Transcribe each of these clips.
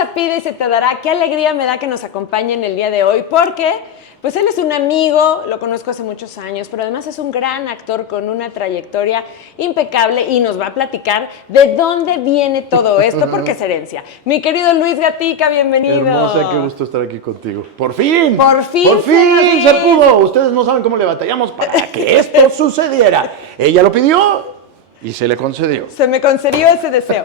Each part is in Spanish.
cosa pide y se te dará. Qué alegría me da que nos acompañen el día de hoy, porque pues él es un amigo, lo conozco hace muchos años, pero además es un gran actor con una trayectoria impecable y nos va a platicar de dónde viene todo esto, porque es herencia. Mi querido Luis Gatica, bienvenido. Hermosa, qué gusto estar aquí contigo. ¡Por fin! ¡Por fin! ¡Por fin se pudo! Ustedes no saben cómo le batallamos para que esto sucediera. Ella lo pidió y se le concedió. Se me concedió ese deseo.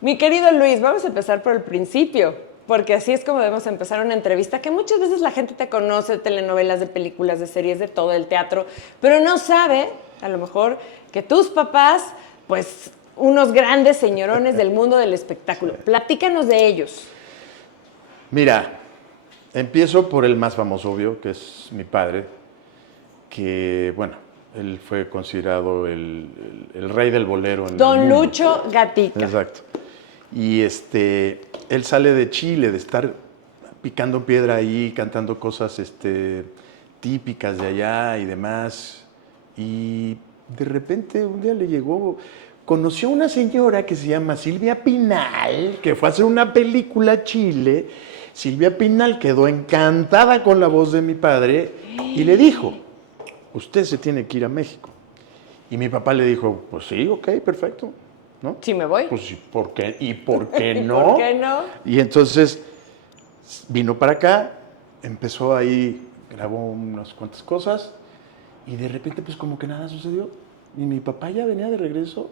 Mi querido Luis, vamos a empezar por el principio, porque así es como debemos empezar una entrevista, que muchas veces la gente te conoce de telenovelas, de películas, de series, de todo el teatro, pero no sabe, a lo mejor, que tus papás, pues, unos grandes señorones del mundo del espectáculo. Platícanos de ellos. Mira, empiezo por el más famoso, obvio, que es mi padre, que, bueno, él fue considerado el rey del bolero en Don el mundo. Lucho Gatica. Exacto. Y él sale de Chile, de estar picando piedra ahí, cantando cosas típicas de allá y demás. Y de repente un día le llegó, conoció a una señora que se llama Silvia Pinal, que fue a hacer una película a Chile. Silvia Pinal quedó encantada con la voz de mi padre y le dijo, usted se tiene que ir a México. Y mi papá le dijo, pues sí, ok, perfecto. ¿No? Sí, me voy. Pues, ¿por qué? ¿Y por qué no? ¿Por qué no? Y entonces vino para acá, empezó ahí, grabó unas cuantas cosas y de repente pues como que nada sucedió. Y mi papá ya venía de regreso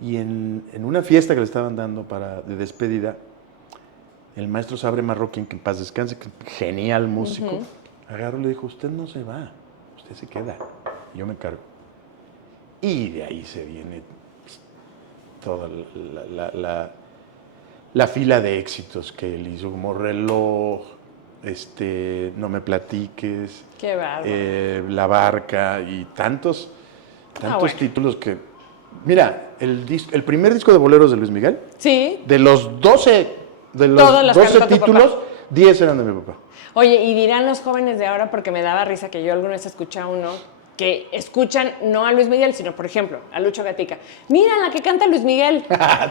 y en una fiesta que le estaban dando de despedida, el maestro Sabre Marroquín, que en paz descanse, que genial músico, agarró y le dijo, usted no se va, usted se queda, yo me cargo. Y de ahí se viene toda la fila de éxitos que él hizo, como Reloj, No me platiques, Qué bárbaro. La Barca y tantos bueno. títulos que... Mira, el primer disco de boleros de Luis Miguel, Sí. de los 12, Todas las cantó tu títulos, papá. 10 eran de mi papá. Oye, y dirán los jóvenes de ahora, porque me daba risa que yo alguna vez escuché a uno que escuchan no a Luis Miguel, sino, por ejemplo, a Lucho Gatica. Mira la que canta Luis Miguel.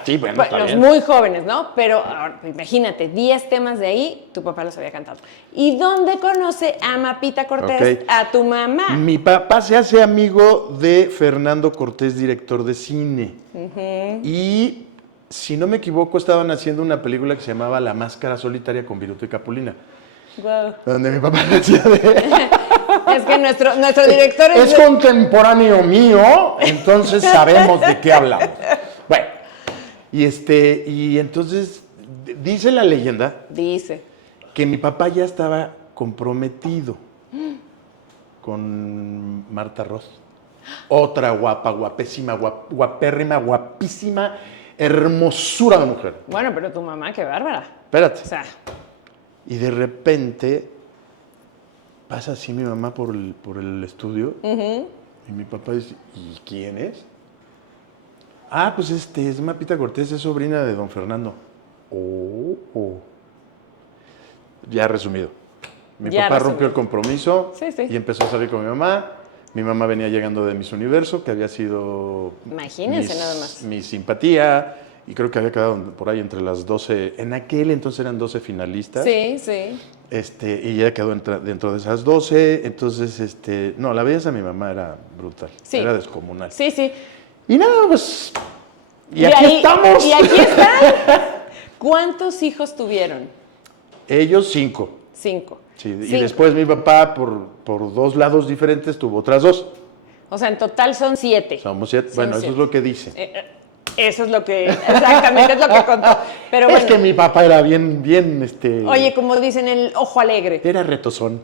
Sí, bueno, está Los bien. muy jóvenes, ¿no? Pero ahora, imagínate, 10 temas de ahí, tu papá los había cantado. ¿Y dónde conoce a Mapita Cortés, Ok. a tu mamá? Mi papá se hace amigo de Fernando Cortés, director de cine. Y, si no me equivoco, estaban haciendo una película que se llamaba La Máscara Solitaria con Viruta y Capulina. Wow. Donde mi papá decía de... Es que nuestro director Es contemporáneo mío, entonces sabemos de qué hablamos. Bueno, y entonces dice la leyenda Dice. que mi papá ya estaba comprometido con Marta Ross. Otra guapa, guapísima, guapérrima, guapísima, hermosura de mujer. Bueno, pero tu mamá, qué bárbara. Espérate. O sea, Y de repente pasa así mi mamá por el estudio y mi papá dice, ¿y quién es? Ah, pues es Mapita Cortés, es sobrina de don Fernando. Oh. Ya resumido. Mi Ya papá resumido. rompió el compromiso Sí, sí. y empezó a salir con mi mamá. Mi mamá venía llegando de Miss Universo, que había sido Imagínense nada más. mi simpatía, y creo que había quedado por ahí entre las 12, en aquel entonces eran 12 finalistas. Sí, sí. Y ella quedó dentro de esas 12, entonces, no, la belleza de mi mamá era brutal, Sí. era descomunal. Sí, sí. Y nada, pues, y aquí estamos. Y aquí están. ¿Cuántos hijos tuvieron? Ellos 5. 5. Sí, y 5. después mi papá, por 2 lados diferentes, tuvo otras 2. O sea, en total son 7. Somos 7. Son Bueno, 7. eso es lo que dice. Eso es lo que, exactamente, es lo que contó. Pero Es bueno, que mi papá era bien, oye, como dicen, el ojo alegre. era retozón.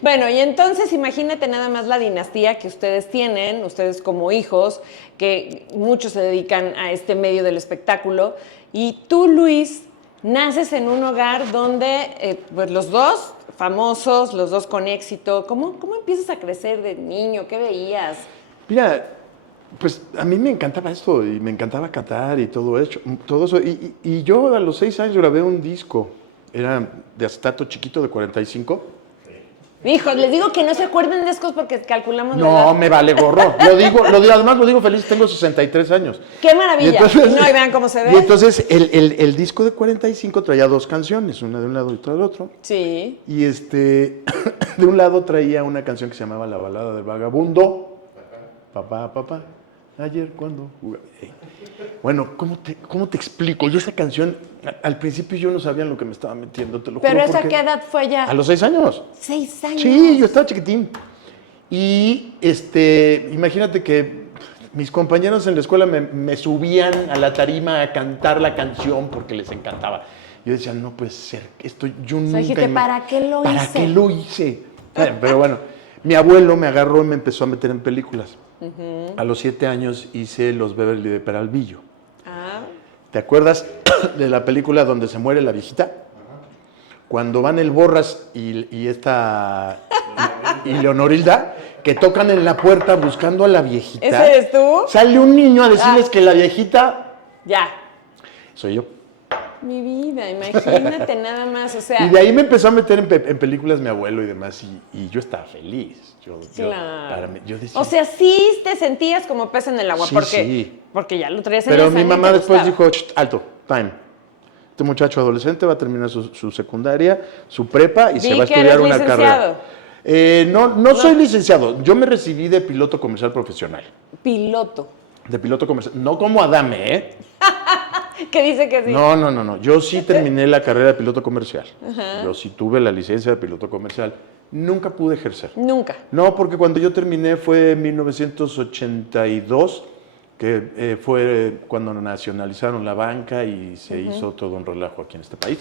Bueno, y entonces imagínate nada más la dinastía que ustedes tienen, ustedes como hijos, que muchos se dedican a este medio del espectáculo. Y tú, Luis, naces en un hogar donde pues los dos famosos, los dos con éxito. ¿Cómo empiezas a crecer de niño? ¿Qué veías? Mira, pues a mí me encantaba esto y me encantaba cantar y todo eso. Y yo a los 6 años grabé un disco. Era de acetato chiquito de 45. Hijo, les digo que no se acuerden de estos porque calculamos la No, edad. me vale gorro. Además lo digo feliz, tengo 63 años. ¡Qué maravilla! Y entonces, no, y vean cómo se ve. Y entonces el disco de 45 traía 2 canciones, una de un lado y otra del otro. Sí. Y de un lado traía una canción que se llamaba La balada del vagabundo. Papá, papá, ayer cuando jugaba. Bueno, ¿cómo te explico? Yo esa canción, al principio yo no sabía en lo que me estaba metiendo, te lo juro. ¿Pero esa porque qué edad fue ya? a los 6 años. 6 años. Sí, yo estaba chiquitín. Y imagínate que mis compañeros en la escuela me subían a la tarima a cantar la canción porque les encantaba. Yo decía, no puede ser, yo nunca... Dijiste, ¿para qué lo hice? ¿Para qué lo hice? Pero bueno, mi abuelo me agarró y me empezó a meter en películas. A los 7 años hice Los Beverly de Peralvillo. Ah. ¿Te acuerdas de la película donde se muere la viejita? Cuando van el Borras y Leonorilda, que tocan en la puerta buscando a la viejita. ¿Ese eres tú? Sale un niño a decirles que la viejita... Ya. Soy yo. Mi vida, imagínate nada más, o sea... Y de ahí me empezó a meter en películas mi abuelo y demás, y yo estaba feliz. Yo decía, o sea, sí te sentías como pez en el agua, Sí, porque, sí. porque ya lo traías en pero la mi sangre y mamá te después gustaba. dijo, alto, time. Este muchacho adolescente va a terminar su secundaria, su prepa y se Vi va a que estudiar eres una licenciado. carrera. No soy licenciado, yo me recibí de piloto comercial profesional. Piloto. De piloto comercial, no como Adame, ¿eh? Que dice que sí. No. Yo sí terminé la carrera de piloto comercial. Yo sí tuve la licencia de piloto comercial. Nunca pude ejercer. Nunca. No, porque cuando yo terminé fue en 1982, que fue cuando nacionalizaron la banca y se hizo todo un relajo aquí en este país.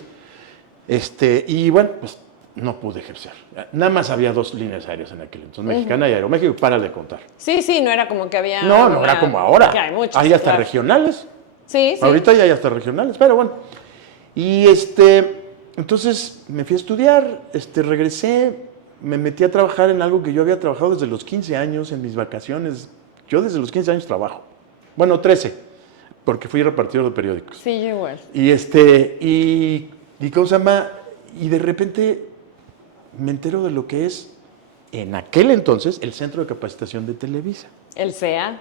Y bueno, pues no pude ejercer. Nada más había 2 líneas aéreas en aquel entonces, Mexicana y Aeroméxico, para de contar. Sí, no era como que había... No era como ahora. Que hay muchos, Hay hasta claro. regionales. Sí. Ahorita ya hay hasta regionales, pero bueno. Y entonces me fui a estudiar, regresé, me metí a trabajar en algo que yo había trabajado desde los 15 años, en mis vacaciones. Yo desde los 15 años trabajo. Bueno, 13, porque fui repartidor de periódicos. Sí, yo igual. Y ¿cómo se llama? Y de repente me entero de lo que es, en aquel entonces, el Centro de Capacitación de Televisa. El CEA.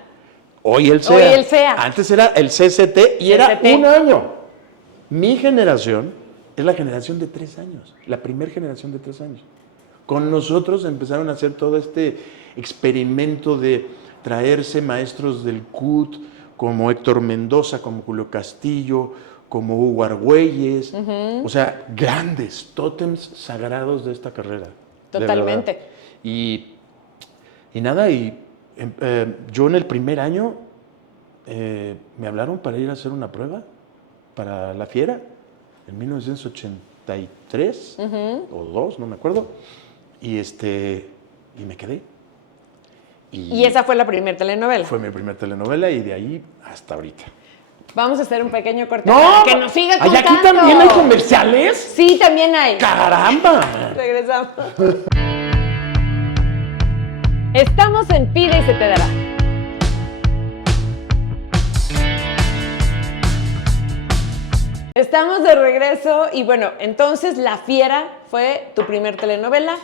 Hoy el CEA. Hoy el CEA. Antes era el CCT y era CCT. un año. Mi generación es la generación de 3 años, la primera generación de 3 años. Con nosotros empezaron a hacer todo este experimento de traerse maestros del CUT, como Héctor Mendoza, como Julio Castillo, como Hugo Argüelles, o sea, grandes tótems sagrados de esta carrera. de Totalmente. verdad. Y nada, yo en el primer año me hablaron para ir a hacer una prueba para La Fiera, en 1983 o 2, no me acuerdo, y me quedé. Y esa fue la primera telenovela. Fue mi primera telenovela y de ahí hasta ahorita. Vamos a hacer un pequeño corte ¡No! para que nos siga ¿Ay, contando. aquí también hay comerciales? Sí, también hay. ¡Caramba! Regresamos. Estamos en Pide y se te dará. Estamos de regreso y bueno, entonces La Fiera fue tu primer telenovela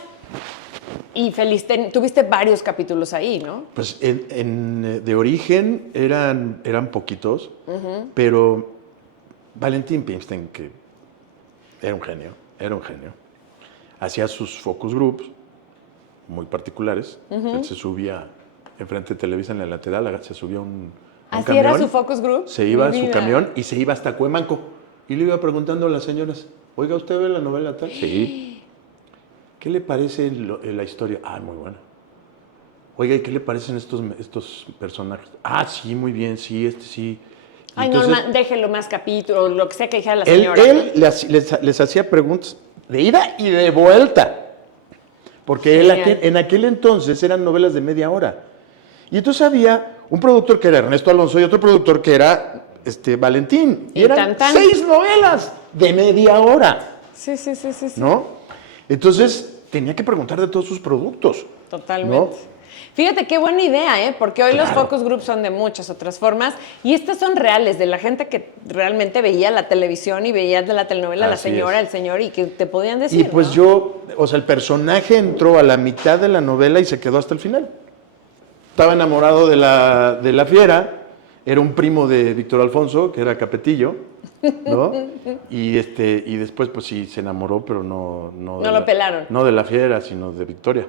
y feliz, tuviste varios capítulos ahí, ¿no? Pues de origen eran poquitos, pero Valentín Pimstein, que era un genio, hacía sus focus groups muy particulares. Él se subía enfrente de Televisa en la lateral, se subía un ¿Así camión, era su focus group? se iba a Mi su vida. camión y se iba hasta Cuemanco. Y le iba preguntando a las señoras, oiga, ¿usted ve la novela tal? Sí. ¿Qué le parece la historia? Ah, muy buena. Oiga, ¿y qué le parecen estos personajes? Ah, sí, muy bien, sí, sí. Ay, Entonces, no, déjenlo más capítulo, lo que sea que dijera la él señora. ¿no? les hacía preguntas de ida y de vuelta. Porque Genial. en aquel entonces eran novelas de media hora. Y entonces había un productor que era Ernesto Alonso y otro productor que era Valentín. Y eran 6 novelas de media hora, Sí. ¿no? Entonces tenía que preguntar de todos sus productos. Totalmente. ¿no? Fíjate qué buena idea, ¿eh? Porque hoy los Claro. focus groups son de muchas otras formas y estas son reales, de la gente que realmente veía la televisión y veía de la telenovela la Así señora, es. el señor y que te podían decir, Y pues ¿no? yo, o sea, el personaje entró a la mitad de la novela y se quedó hasta el final. Estaba enamorado de la fiera, era un primo de Víctor Alfonso, que era Capetillo, ¿no? Y después, pues sí, se enamoró, pero no No de lo pelaron. no de la fiera, sino de Victoria.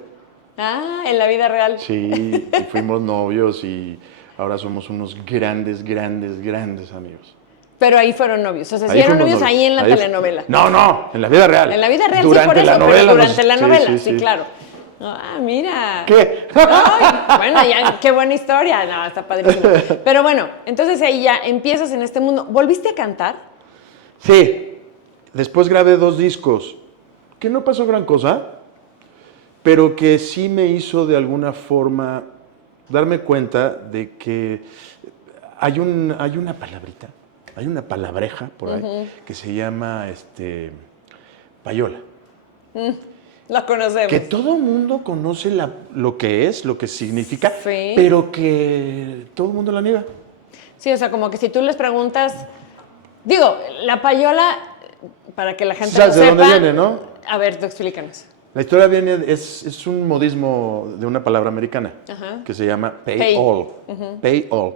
Ah, en la vida real. Sí, y fuimos novios y ahora somos unos grandes, grandes, grandes amigos. Pero ahí fueron novios. O sea, si Ahí eran fuimos novios ahí en la Ahí fu- telenovela. No, en la vida real. En la vida real Durante sí, por eso, la pero novela durante la sí, novela, sí, sí. claro. Ah, mira. ¿Qué? Ay, bueno, ya, qué buena historia. No, está padrísimo. Pero bueno, entonces ahí ya empiezas en este mundo. ¿Volviste a cantar? Sí. Después grabé 2 discos, que no pasó gran cosa, pero que sí me hizo de alguna forma darme cuenta de que hay una palabrita, hay una palabreja por ahí que se llama payola. Lo conocemos. Que todo mundo conoce lo que es, lo que significa, Sí. pero que todo el mundo la niega. Sí, o sea, como que si tú les preguntas, digo, la payola, para que la gente ¿Sabes lo de sepa. dónde viene, no? A ver, tú explícanos. La historia viene, es un modismo de una palabra americana Ajá. que se llama pay, Pay. all. Pay all.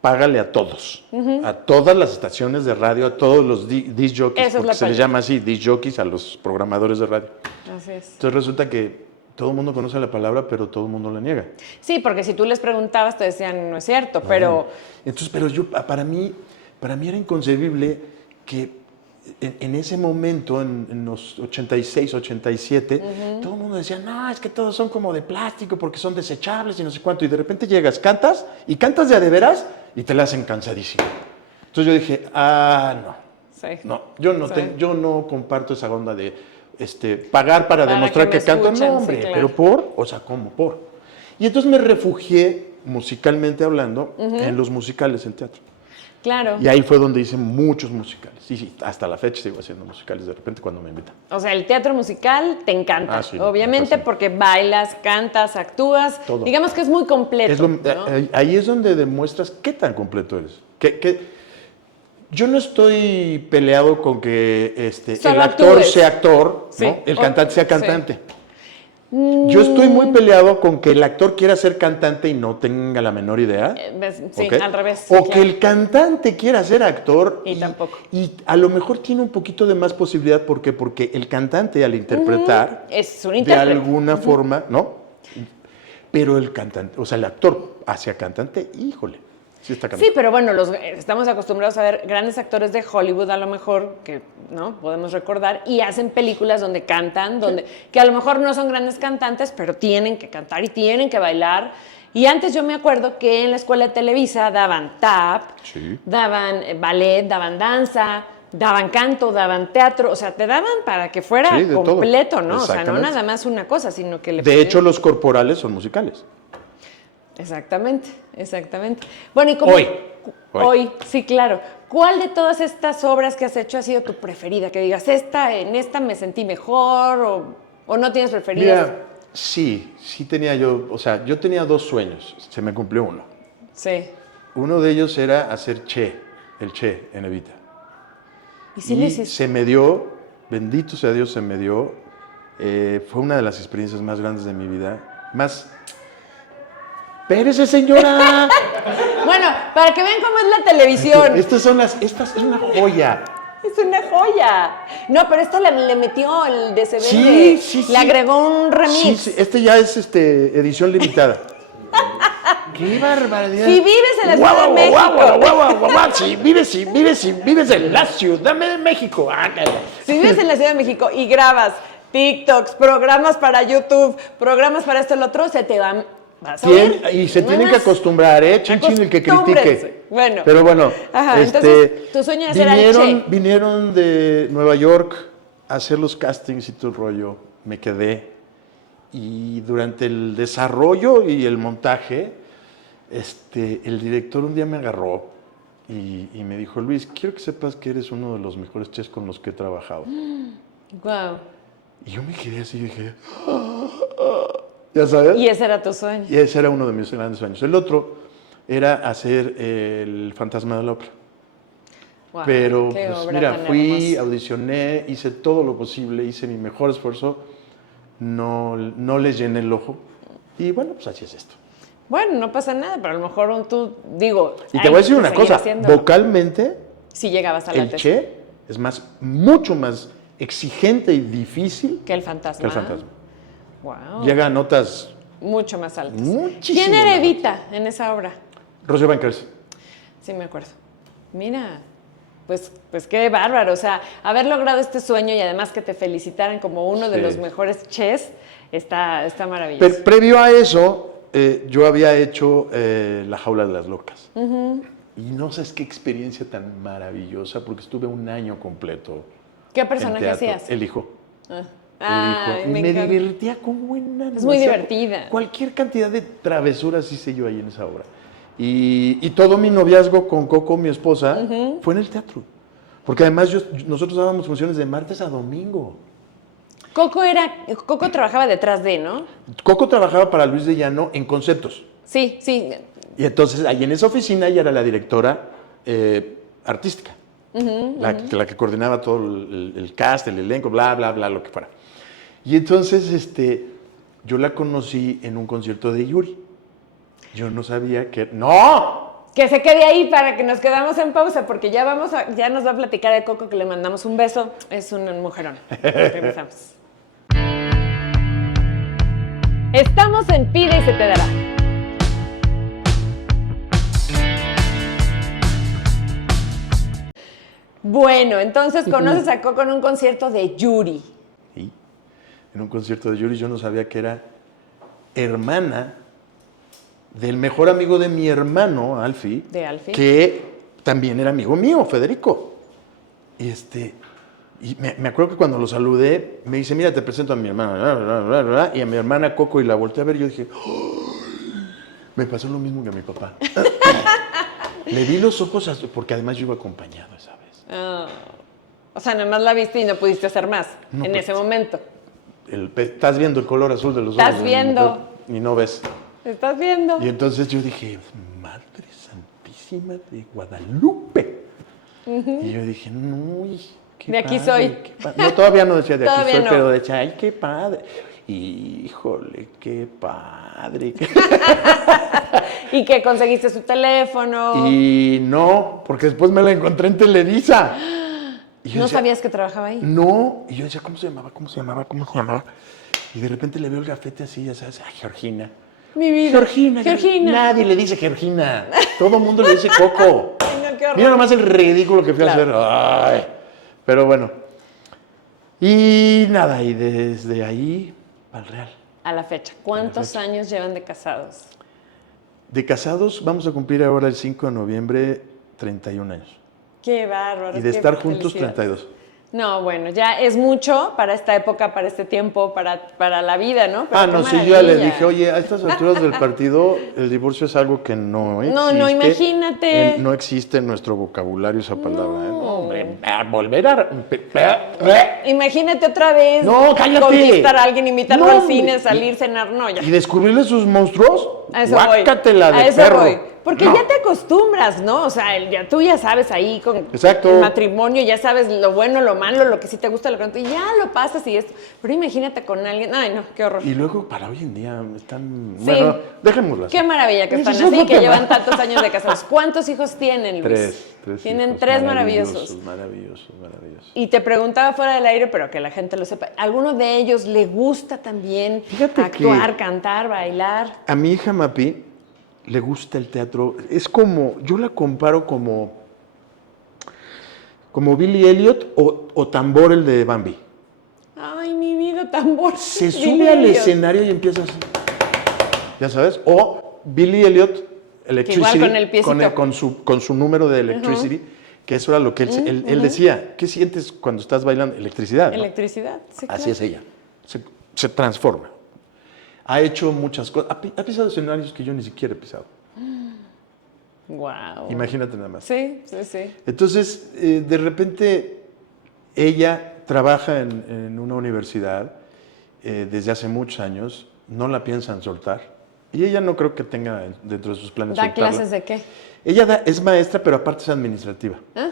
Págale a todos. A todas las estaciones de radio, a todos los disc jockeys, Esa es porque la se les payola. llama así, disc jockeys a los programadores de radio. Así es. Entonces resulta que todo el mundo conoce la palabra, pero todo el mundo la niega. Sí, porque si tú les preguntabas te decían, no es cierto, pero Entonces, pero para mí era inconcebible que en ese momento, en los 86, 87, todo el mundo decía, no, es que todos son como de plástico porque son desechables y no sé cuánto. Y de repente llegas, cantas de a de veras y te la hacen cansadísimo. Entonces yo dije, sí. no, yo no, Sí. yo no comparto esa onda de pagar para demostrar que que, me canto. escuchen, No, sí, hombre, claro. pero o sea, ¿cómo por? Y entonces me refugié, musicalmente hablando, en los musicales en teatro. Claro. Y ahí fue donde hice muchos musicales. Y sí, hasta la fecha sigo haciendo musicales de repente cuando me invitan. O sea, el teatro musical te encanta, Ah, sí, obviamente, me fascina. porque bailas, cantas, actúas. Todo. Digamos que es muy completo. ¿no? Ahí es donde demuestras qué tan completo eres. Yo no estoy peleado con que Solo el actor actúes. sea actor, Sí. ¿no? El cantante sea Sí. cantante. Yo estoy muy peleado con que el actor quiera ser cantante y no tenga la menor idea. Sí, ¿ok? al revés. O sí, que claro. el cantante quiera ser actor. Y tampoco. Y a lo mejor tiene un poquito de más posibilidad. ¿Por qué? Porque el cantante al interpretar, Es un de intérprete. alguna forma, ¿no? Pero el cantante, o sea, el actor hacia cantante, híjole, sí está Sí, cantando. pero bueno, estamos acostumbrados a ver grandes actores de Hollywood, a lo mejor, que no podemos recordar, y hacen películas donde cantan, que a lo mejor no son grandes cantantes, pero tienen que cantar y tienen que bailar. Y antes yo me acuerdo que en la escuela de Televisa daban tap, Sí. daban ballet, daban danza, daban canto, daban teatro, o sea, te daban para que fuera Sí, de todo. completo, ¿no? O sea, no Exactamente. nada más una cosa, sino que le De ponían- hecho, los corporales son musicales. Exactamente, exactamente. Bueno, y como Hoy. Hoy, sí, claro. ¿Cuál de todas estas obras que has hecho ha sido tu preferida? Que digas, en esta me sentí mejor o no tienes preferidas. Mira, sí tenía yo, o sea, yo tenía 2 sueños, se me cumplió uno. Sí. Uno de ellos era hacer el Che en Evita. Y sí Y lo hiciste. se me dio, bendito sea Dios, se me dio. Fue una de las experiencias más grandes de mi vida. Más. ¡Espérese, señora! Bueno, para que vean cómo es la televisión. Estas es una joya. Es una joya. No, pero esta le metió el de Sebelde. Sí. Le agregó un remix. Sí, este ya es edición limitada. ¡Qué barbaridad! Si vives en la Ciudad de México. Si vives en la Ciudad de México. Si vives en la Ciudad de México y grabas TikToks, programas para YouTube, programas para esto y lo otro, se te van. Vas a oír. Y se Nada tienen que más. acostumbrar, Chin el que critique. Acostúmbrense. Bueno. Pero bueno, Ajá, entonces, tu sueño era ser el Che. vinieron de Nueva York a hacer los castings y todo el rollo. Me quedé. Y durante el desarrollo y el montaje, el director un día me agarró y me dijo, Luis, quiero que sepas que eres uno de los mejores chefs con los que he trabajado. Wow. Y yo me quedé así y dije, ¿Ya sabes? Y ese era tu sueño. Y ese era uno de mis grandes sueños. El otro era hacer el Fantasma de la Ópera. Wow, Pero, qué pues, obra mira, tan fui, hermosa. audicioné, hice todo lo posible, hice mi mejor esfuerzo, no les llené el ojo. Y bueno, pues así es esto. Bueno, no pasa nada, pero a lo mejor tú, digo... Y te hay voy a decir que una seguir cosa, haciéndolo. vocalmente, Si llegabas a la el tesis. Che es mucho más exigente y difícil Que el fantasma. que el Fantasma. Wow. Llega a notas Mucho más altas. muchísimo ¿Quién era más Evita en esa obra? Rocío Banquels. Sí, me acuerdo. Mira, pues qué bárbaro. O sea, haber logrado este sueño y además que te felicitaran como uno de Sí. los mejores chefs, está maravilloso. Previo a eso, yo había hecho La Jaula de las Locas. Y no sabes qué experiencia tan maravillosa, porque estuve un año completo. ¿Qué personaje en teatro. hacías? El hijo. Ay, Y me encanta. divertía como enano. Es muy Hacía divertida. Cualquier cantidad de travesuras hice yo ahí en esa obra. Y todo mi noviazgo con Coco, mi esposa, fue en el teatro. Porque además nosotros dábamos funciones de martes a domingo. Coco trabajaba detrás de, ¿no? Coco trabajaba para Luis de Llano en conceptos. Sí, sí. Y entonces ahí en esa oficina ella era la directora artística. La que coordinaba todo el cast, el elenco, bla, bla, bla, lo que fuera. Y entonces yo la conocí en un concierto de Yuri. Yo no sabía que... ¡No! Que se quede ahí para que nos quedamos en pausa, porque ya nos va a platicar de Coco, que le mandamos un beso. Es un mujerón. Regresamos. Estamos en Pide y se te dará. Bueno, entonces conoces a Coco en un concierto de Yuri. Sí, en un concierto de Yuri yo no sabía que era hermana del mejor amigo de mi hermano, Alfie. De Alfie. Que también era amigo mío, Federico. Y me acuerdo que cuando lo saludé, me dice, mira, te presento a mi hermana, y a mi hermana Coco, y la volteé a ver, y yo dije, ¡oh! Me pasó lo mismo que a mi papá. Le vi los ojos, porque además yo iba acompañado esa vez. Oh. O sea, nada más la viste y no pudiste hacer más No, en pues, ese momento. Estás viendo el color azul de los ojos. Estás viendo. Y no ves. ¿Estás viendo? Y entonces yo dije, Madre Santísima de Guadalupe. Y yo dije, no, qué De aquí padre, soy. No, todavía no decía de aquí Todavía soy, no. pero decía, ay, qué padre. Híjole, qué padre. Y que conseguiste su teléfono. Y no, porque después me la encontré en Televisa. Y yo ¿No decía, sabías que trabajaba ahí? no, y yo decía, ¿cómo se llamaba? ¿Cómo se llamaba? ¿Cómo se llamaba? Y de repente le veo el gafete así, ya sabes, ay, Georgina. Mi vida. Georgina. Nadie le dice Georgina. Todo el mundo le dice Coco. Ay, no, qué horror. Mira nomás el ridículo que fui Claro. a hacer. Ay. Pero bueno. Y nada, y desde ahí al Real. A la fecha. ¿Cuántos años llevan de casados? De casados vamos a cumplir ahora el 5 de noviembre 31 años. Qué bárbaro. Y de qué estar juntos felicidad. 32. No, bueno, ya es mucho para esta época, para este tiempo, para la vida, ¿no? Pero qué No, sí, yo ya le maravilla. dije, oye, a estas alturas del partido, el divorcio es algo que no existe. No, imagínate. No existe en nuestro vocabulario esa palabra. No. No, hombre, volver a... Imagínate otra vez. No, cállate. Conquistar a alguien, invitarlo No, al cine, hombre. salir, cenar. No, ya. ¿Y descubrirle sus monstruos? A eso voy. Guácatela de A eso perro. voy. Porque No. ya te acostumbras, ¿no? O sea, tú ya sabes ahí con Exacto. el matrimonio, ya sabes lo bueno, lo malo, lo que sí te gusta, lo que no, y ya lo pasas y esto. Pero imagínate con alguien. Ay, no, qué horror. Y luego, para hoy en día, están... Sí. Bueno, dejémoslo así. Qué maravilla que Ese están es otro así, que tema. llevan tantos años de casados. ¿Cuántos hijos tienen, Luis? Tres Tienen hijos 3 maravillosos. Maravillosos. Y te preguntaba fuera del aire, pero que la gente lo sepa. ¿Alguno de ellos le gusta también Fíjate actuar, que- cantar, bailar? A mi hija Mapi le gusta el teatro. Es como, yo la comparo como Billy Elliot o Tambor, el de Bambi. Ay, mi vida, tambor. Se Billy sube al Elliot. escenario y empieza así. ¿Ya sabes? O Billy Elliot, Electricity, igual con el piecito. con su número de Electricity, que eso era lo que él decía. ¿Qué sientes cuando estás bailando? Electricidad, ¿no? Electricidad, sí, Así claro. es ella. Se transforma. Ha hecho muchas cosas. Ha pisado escenarios que yo ni siquiera he pisado. Wow. Imagínate nada más. Sí, sí, sí. Entonces, de repente, ella trabaja en una universidad desde hace muchos años. no la piensan soltar. Y ella no creo que tenga dentro de sus planes ¿Da soltarla. clases de qué? Ella es maestra, pero aparte es administrativa. ¿Ah?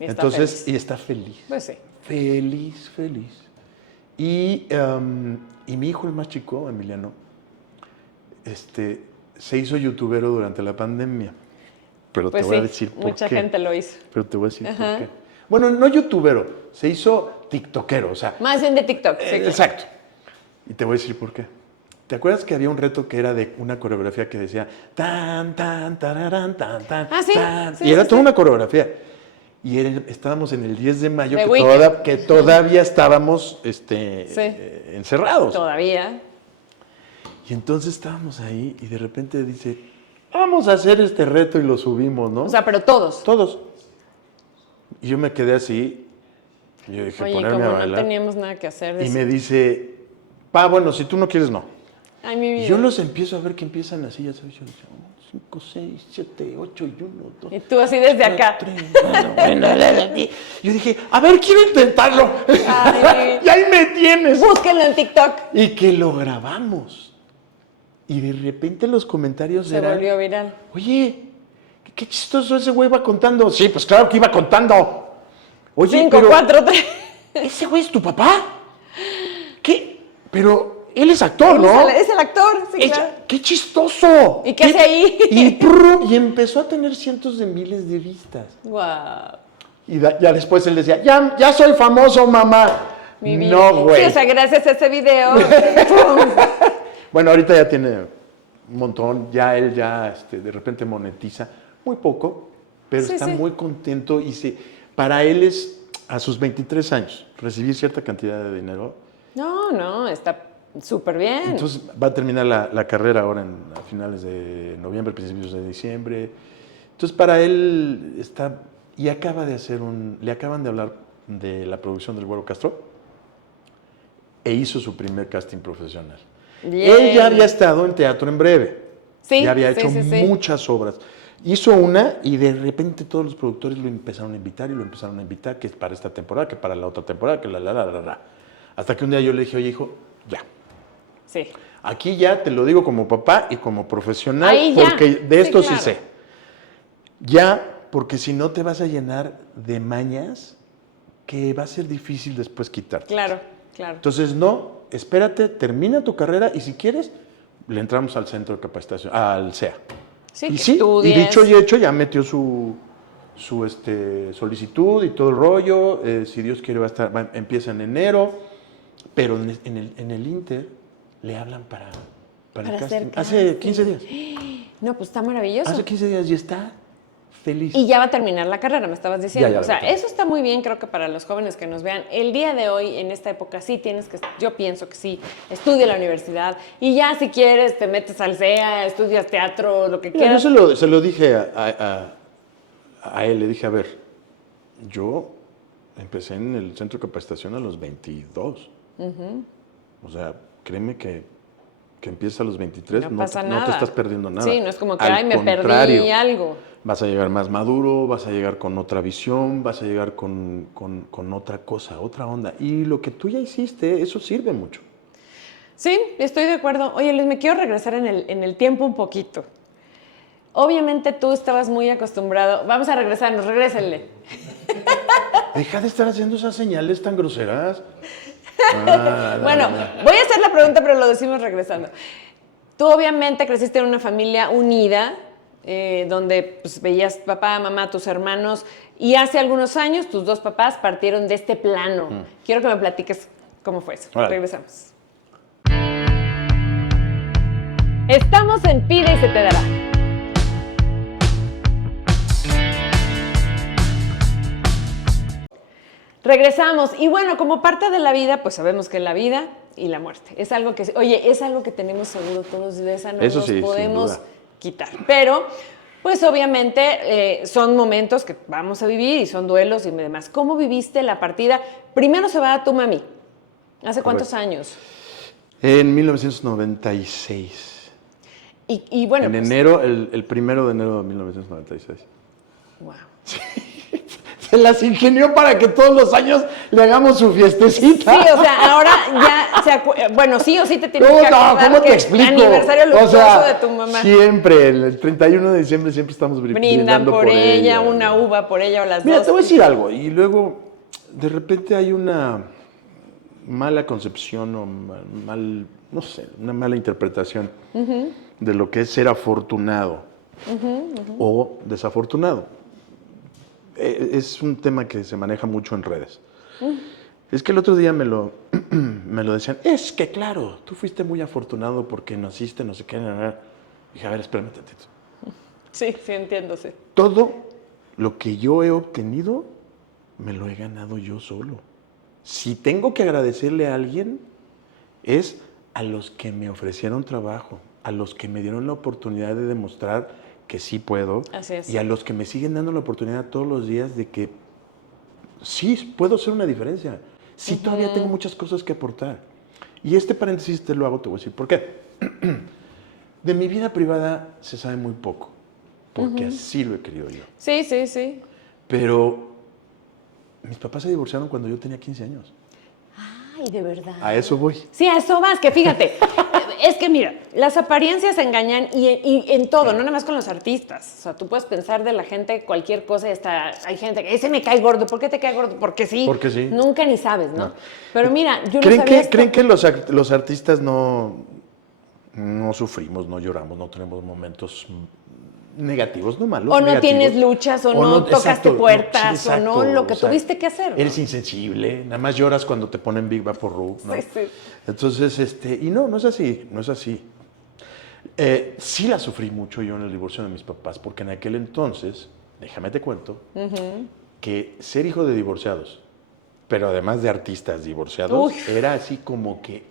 Y está Entonces, feliz. y está feliz. Pues sí. Feliz. Y mi hijo, el más chico, Emiliano, se hizo youtubero durante la pandemia. Pero Pues te voy sí, a decir por mucha qué. gente lo hizo. Pero te voy a decir Ajá. por qué. Bueno, no youtubero, se hizo tiktokero, o sea. Más bien de TikTok, sí. Claro. Exacto. Y te voy a decir por qué. ¿Te acuerdas que había un reto que era de una coreografía que decía tan, tan, tararán, tan, tan, Ah, sí, tan? sí, Y era sí, toda sí. una coreografía. Y estábamos en el 10 de mayo, The que, Weeknd. que todavía estábamos Sí. encerrados. Todavía. Y entonces estábamos ahí y de repente dice, vamos a hacer este reto y lo subimos, ¿no? O sea, pero todos. Todos. Y yo me quedé así. Y yo dije, Oye, ponerme como a no bailar. teníamos nada que hacer. Y me dice, bueno, si tú no quieres, no. Ay, mi vida. Y yo los empiezo a ver que empiezan así, ya sabes, 5, 6, 7, 8 y 1, 2. Y tú así desde acá. 3, bueno. Yo dije, a ver, quiero intentarlo. Ay. Y ahí me tienes. Búsquenlo en TikTok. Y que lo grabamos. Y de repente los comentarios Se eran, volvió viral. oye, qué chistoso ese güey va contando. Sí, pues claro que iba contando. Oye, 5, pero 4, 3. ¿ese güey es tu papá? ¿Qué? Pero él es actor, ¿no? Es el actor, sí, claro. ¡Qué chistoso! ¿Y qué hace ahí? Y empezó a tener cientos de miles de vistas. Wow. Y ya después él decía, ya soy famoso, mamá. Mi vida. No, güey. Sí, o sea, gracias a ese video. Bueno, ahorita ya tiene un montón, él de repente monetiza, muy poco, pero Sí, está sí. muy contento y para él es, a sus 23 años, recibir cierta cantidad de dinero. No, está súper bien. Entonces va a terminar la carrera ahora a finales de noviembre, principios de diciembre. Entonces para él está, y le acaban de hablar de la producción del Güero Castro e hizo su primer casting profesional. Bien. Él ya había estado en Teatro en Breve. Sí, Ya había sí, hecho sí, sí. muchas obras. Hizo una y de repente todos los productores lo empezaron a invitar, que es para esta temporada, que para la otra temporada, que la. Hasta que un día yo le dije, oye, hijo, ya. Sí. Aquí ya te lo digo como papá y como profesional, Ahí ya. porque de esto Sí, claro. sí sé. Ya, porque si no te vas a llenar de mañas que va a ser difícil después quitarte. Claro. Entonces, no, espérate, termina tu carrera y si quieres, le entramos al centro de capacitación, al CEA. Sí, Y que sí, y estudies. dicho y hecho, ya metió su solicitud y todo el rollo. Si Dios quiere, empieza en enero, pero en el Inter le hablan para el hacer casting. Hace casting. 15 días. No, pues está maravilloso. Hace 15 días y está feliz. Y ya va a terminar la carrera, me estabas diciendo. Ya O sea, va a terminar. eso está muy bien, creo que para los jóvenes que nos vean. El día de hoy, en esta época, sí tienes que, yo pienso que sí, estudia la universidad y ya si quieres te metes al CEA, estudias teatro, lo que Mira, quieras. yo se lo dije a él, le dije, a ver, yo empecé en el centro de capacitación a los 22. O sea, créeme que empieza a los 23, No pasa no nada. te estás perdiendo nada. Sí, no es como que, Al ay, me perdí contrario, algo. Vas a llegar más maduro, vas a llegar con otra visión, vas a llegar con otra cosa, otra onda. Y lo que tú ya hiciste, eso sirve mucho. Sí, estoy de acuerdo. Oye, Luis, me quiero regresar en el tiempo un poquito. Obviamente tú estabas muy acostumbrado. Vamos a regresarnos, regrésenle. Deja de estar haciendo esas señales tan groseras. Bueno, voy a hacer la pregunta, pero lo decimos regresando. Tú obviamente creciste en una familia unida, donde pues, veías papá, mamá, tus hermanos, y hace algunos años tus dos papás partieron de este plano. Quiero que me platiques cómo fue eso. Órale. Regresamos. Estamos en Pide y se te dará. Regresamos. Y bueno, como parte de la vida, pues sabemos que la vida y la muerte es algo que, oye, es algo que tenemos seguro todos, de esa no Eso nos sí, sin podemos duda. quitar. Pero, pues obviamente son momentos que vamos a vivir y son duelos y demás. ¿Cómo viviste la partida? Primero se va a tu mami. ¿Hace cuántos años? En 1996. Y bueno, En pues, enero, el 1 de enero de 1996. wow. Se las ingenió para que todos los años le hagamos su fiestecita. Sí, o sea, ahora ya bueno, sí o sí te tienes No, que acordar ¿cómo te que explico? aniversario luctuoso de tu mamá. Siempre, el 31 de diciembre siempre estamos Brindan brindando por ella, ¿no? una uva por ella o las Mira, dos. te voy a decir algo, y luego de repente hay una mala concepción o no sé, una mala interpretación de lo que es ser afortunado o desafortunado. Es un tema que se maneja mucho en redes. Es que el otro día me lo decían, es que claro, tú fuiste muy afortunado porque naciste, no sé qué. Dije, a ver, espérame tantito. Sí, entiendo, sí. Todo lo que yo he obtenido, me lo he ganado yo solo. Si tengo que agradecerle a alguien, es a los que me ofrecieron trabajo, a los que me dieron la oportunidad de demostrar que sí puedo. Así es. Y a los que me siguen dando la oportunidad todos los días de que sí puedo hacer una diferencia. Sí, todavía tengo muchas cosas que aportar. Y este paréntesis te lo hago, te voy a decir por qué. De mi vida privada se sabe muy poco, porque así lo he querido yo. Sí, sí, sí. Pero mis papás se divorciaron cuando yo tenía 15 años. Ay, de verdad. A eso voy. Sí, a eso vas, que fíjate, es que mira, las apariencias engañan y en todo, no nada más con los artistas. O sea, tú puedes pensar de la gente cualquier cosa y hasta hay gente que ese me cae gordo. ¿Por qué te cae gordo? Porque sí. Porque sí. Nunca ni sabes, ¿no? No. Pero mira, yo no ¿Creen sabía que, ¿creen que los artistas no sufrimos, no lloramos, no tenemos momentos negativos, no malos? O no negativos? tienes luchas, o no tocaste exacto, puertas, sí, o exacto, no lo que o sea, tuviste que hacer, ¿no? Eres insensible, nada más lloras cuando te ponen Big Vaporru, ¿no? Sí, sí. Entonces, y no es así, no es así. Sí la sufrí mucho yo en el divorcio de mis papás, porque en aquel entonces, déjame te cuento, que ser hijo de divorciados, pero además de artistas divorciados, era así como que,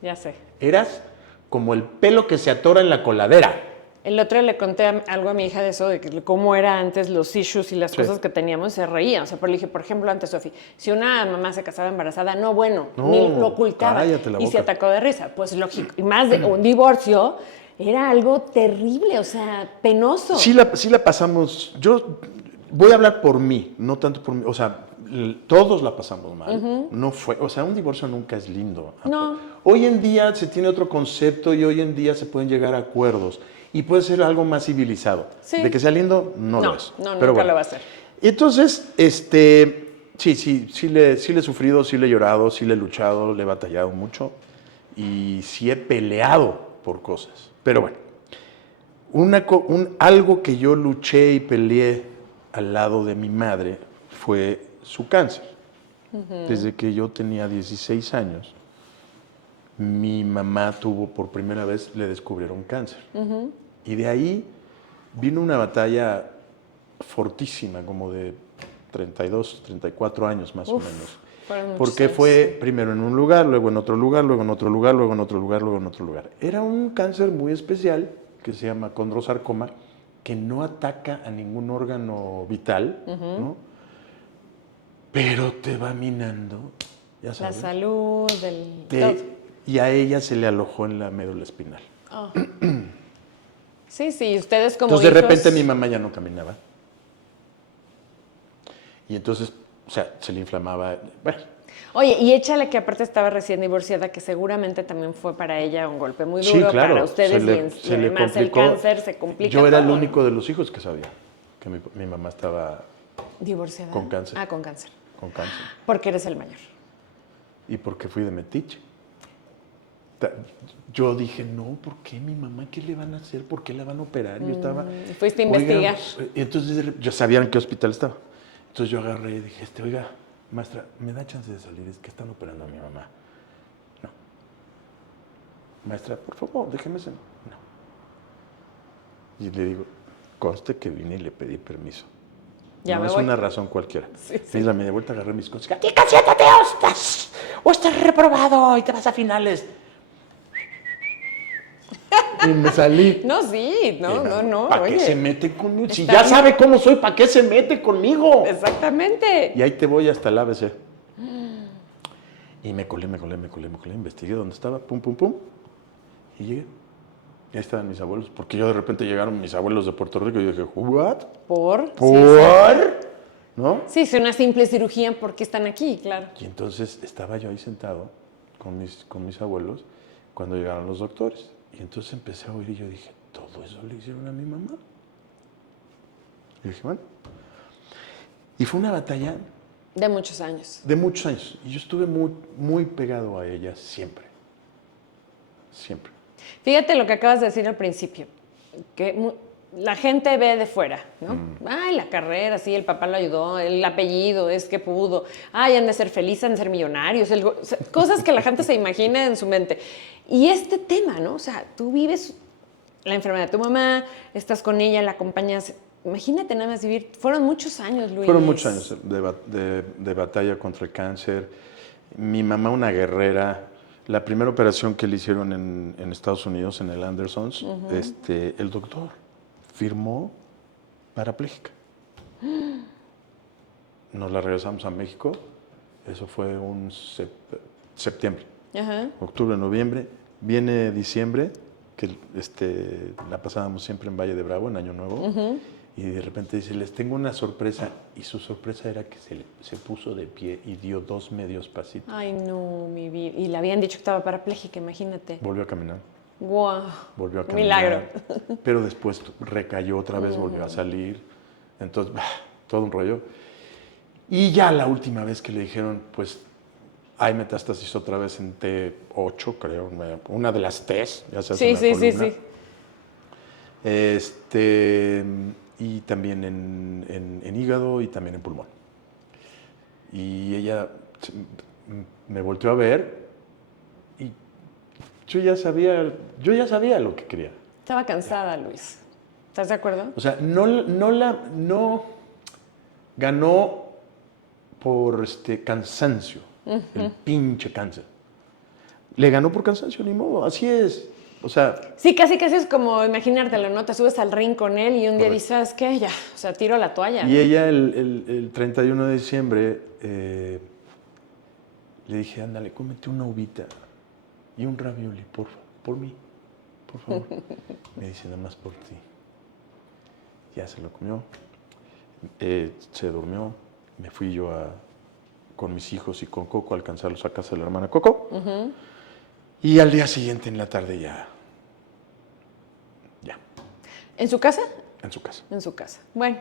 Ya sé. eras como el pelo que se atora en la coladera. El otro día le conté algo a mi hija de eso, de que cómo era antes los issues y las Sí. cosas que teníamos, y se reía. O sea, pero le dije, por ejemplo, antes, Sofi, si una mamá se casaba embarazada, no, No, ni lo ocultaba. cállate la Y se boca. atacó de risa. Pues lógico. Y más de un divorcio, era algo terrible, o sea, penoso. Sí la pasamos, yo voy a hablar por mí, no tanto por mí, o sea, todos la pasamos mal, no fue, o sea, un divorcio nunca es lindo. No. Hoy en día se tiene otro concepto y hoy en día se pueden llegar a acuerdos y puede ser algo más civilizado. Sí. De que sea lindo, no lo es. No, Pero nunca bueno. lo va a ser. Entonces, sí le he sufrido, sí le he llorado, sí le he luchado, le he batallado mucho y sí he peleado por cosas. Pero bueno, algo que yo luché y peleé al lado de mi madre fue su cáncer. Desde que yo tenía 16 años, mi mamá tuvo por primera vez, le descubrieron cáncer. Y de ahí vino una batalla fortísima, como de 32, 34 años más o menos. Porque fue primero en un lugar, luego en otro lugar, luego en otro lugar, luego en otro lugar, luego en otro lugar. Era un cáncer muy especial que se llama condrosarcoma, que no ataca a ningún órgano vital, ¿no? Pero te va minando, ya sabes. La salud, Y a ella se le alojó en la médula espinal. Oh. Sí, ustedes como entonces, hijos... de repente, mi mamá ya no caminaba. Y entonces, o sea, se le inflamaba. Bueno. Oye, y échale que aparte estaba recién divorciada, que seguramente también fue para ella un golpe muy duro, Sí, claro. para ustedes, y además el cáncer se complica. Yo era el todo, único de los hijos que sabía que mi mamá estaba divorciada. Con cáncer. Ah, con cáncer. Con cáncer. Porque eres el mayor. Y porque fui de metiche. Yo dije, no, ¿por qué mi mamá? ¿Qué le van a hacer? ¿Por qué la van a operar? Yo estaba... Fuiste a investigar. Y entonces ya sabían en qué hospital estaba. Entonces yo agarré y dije, oiga, maestra, ¿me da chance de salir? Es que están operando a mi mamá. No. Maestra, por favor, déjeme salir. No. Y le digo, conste que vine y le pedí permiso. Ya no me es voy. una razón cualquiera. Sí. Y la media vuelta agarré mis cosas. ¡Tica, siéntate! ¡O estás reprobado! Y te vas a finales. Y me salí. No, sí, no. ¿Para qué oye. se mete conmigo? Si Está ya bien. sabe cómo soy, ¿para qué se mete conmigo? Exactamente. Y ahí te voy hasta el ABC. Y me colé, investigué dónde estaba, pum. Y llegué. Y ahí estaban mis abuelos. Porque yo de repente llegaron mis abuelos de Puerto Rico y yo dije, ¿what? ¿Por? ¿Por? ¿No? Sí, es una simple cirugía, ¿por qué están aquí? Claro. Y entonces estaba yo ahí sentado con mis abuelos cuando llegaron los doctores. Y entonces empecé a oír y yo dije, ¿todo eso le hicieron a mi mamá? Y dije, bueno. Y fue una batalla De muchos años. de muchos años. Y yo estuve muy, muy pegado a ella siempre. Siempre. Fíjate lo que acabas de decir al principio, que la gente ve de fuera, ¿no? Ay, la carrera, sí, el papá lo ayudó, el apellido, es que pudo. Ay, han de ser felices, han de ser millonarios, o sea, cosas que la gente se imagina en su mente. Y este tema, ¿no? O sea, tú vives la enfermedad de tu mamá, estás con ella, la acompañas. Imagínate nada más vivir. Fueron muchos años, Luis. Fueron muchos años de batalla contra el cáncer. Mi mamá, una guerrera. La primera operación que le hicieron en Estados Unidos, en el Andersons, el doctor firmó parapléjica. Nos la regresamos a México. Eso fue un septiembre. Ajá. Octubre, noviembre. Viene diciembre, que la pasábamos siempre en Valle de Bravo, en Año Nuevo. Y de repente dice, les tengo una sorpresa. Y su sorpresa era que se puso de pie y dio 2 medios pasitos. Ay, no, mi vida. Y le habían dicho que estaba parapléjica, imagínate. Volvió a caminar. Guau. Volvió a caminar. Milagro. Pero después recayó otra vez, volvió a salir. Entonces, todo un rollo. Y ya la última vez que le dijeron, pues, hay metástasis otra vez en T8, creo. Una de las Ts, ya sabes, Sí, sí, sí, sí. Y también en hígado y también en pulmón. Y ella me volteó a ver y yo ya sabía lo que quería. Estaba cansada, Luis. ¿Estás de acuerdo? O sea, no ganó por cansancio, el pinche cáncer. Le ganó por cansancio, ni modo, así es. O sea, sí, casi es como imaginártelo, ¿no? Te subes al ring con él y un día dices, ¿sabes qué? Ya, o sea, tiro la toalla. Y ella el 31 de diciembre le dije, ándale, cómete una uvita y un ravioli, por mí, por favor. Me dice, nada más por ti. Ya se lo comió, se durmió, me fui yo con mis hijos y con Coco a alcanzarlos a casa de la hermana Coco. Y al día siguiente en la tarde ya. ¿En su casa? En su casa. En su casa. Bueno,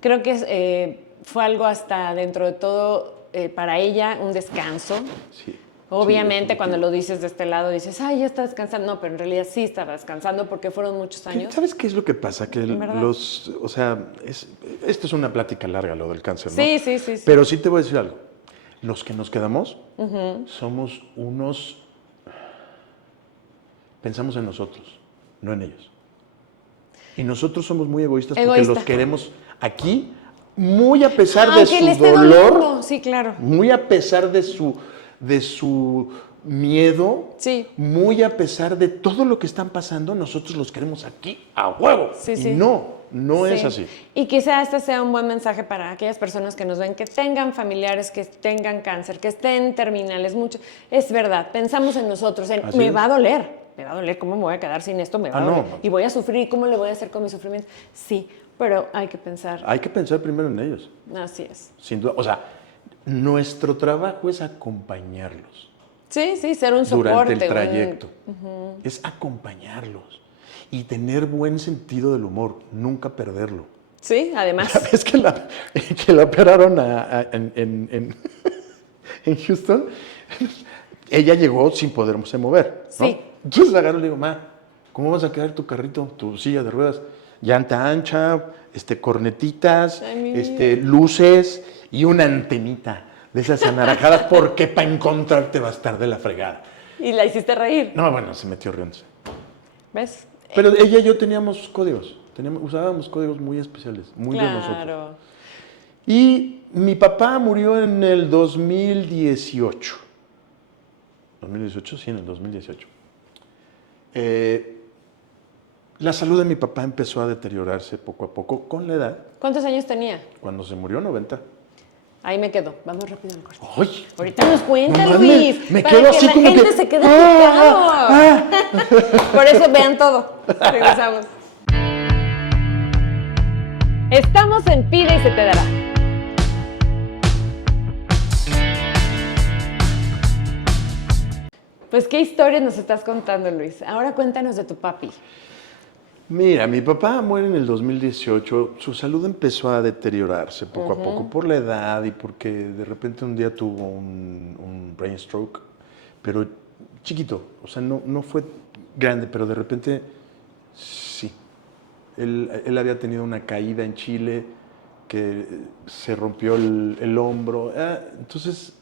creo que fue algo hasta dentro de todo para ella un descanso. Sí. Obviamente, cuando lo dices de este lado, dices, ay, ya está descansando. No, pero en realidad sí estaba descansando porque fueron muchos años. ¿Sabes qué es lo que pasa? Que o sea, esto es una plática larga, lo del cáncer, ¿no? Sí. Pero sí te voy a decir algo. Los que nos quedamos somos unos... Pensamos en nosotros, no en ellos. Y nosotros somos muy egoístas porque los queremos aquí, muy a pesar de su dolor. Doliendo. Sí, claro. Muy a pesar de su miedo. Sí. Muy a pesar de todo lo que están pasando, nosotros los queremos aquí a huevo. Sí. Y no es así. Y quizá este sea un buen mensaje para aquellas personas que nos ven, que tengan familiares, que tengan cáncer, que estén terminales. Es verdad, pensamos en nosotros, me va a doler, ¿cómo me voy a quedar sin esto? Me va a doler. Y voy a sufrir, ¿cómo le voy a hacer con mi sufrimiento? Sí, pero hay que pensar. Hay que pensar primero en ellos. Así es. Sin duda, o sea, nuestro trabajo es acompañarlos. Sí, ser un soporte. Durante el trayecto. Es acompañarlos. Y tener buen sentido del humor, nunca perderlo. Sí, además. ¿Sabes que la operaron en Houston? Ella llegó sin poderse mover, ¿no? Sí. Entonces agarro y le digo, ma, ¿cómo vas a quedar tu carrito, tu silla de ruedas? Llanta ancha, cornetitas, luces y una antenita de esas anaranjadas, porque para encontrarte va a estar de la fregada. ¿Y la hiciste reír? No, bueno, se metió riéndose. ¿Ves? Pero ella y yo teníamos códigos, usábamos códigos muy especiales, muy de nosotros. Claro. Y mi papá murió en el 2018. 2018, sí, en el 2018. La salud de mi papá empezó a deteriorarse poco a poco con la edad. ¿Cuántos años tenía? Cuando se murió, 90. Ahí me quedo. Vamos rápido al corte. ¡Ay! Ahorita nos cuenta, no, Luis. Me quedo así como que... Para que la gente se quede picado. Por eso vean todo. Regresamos. Estamos en Pide y se te dará. Pues, ¿qué historias nos estás contando, Luis? Ahora cuéntanos de tu papi. Mira, mi papá muere en el 2018. Su salud empezó a deteriorarse poco a poco por la edad y porque de repente un día tuvo un brain stroke, pero chiquito. O sea, no fue grande, pero de repente sí. Él había tenido una caída en Chile que se rompió el hombro. Entonces,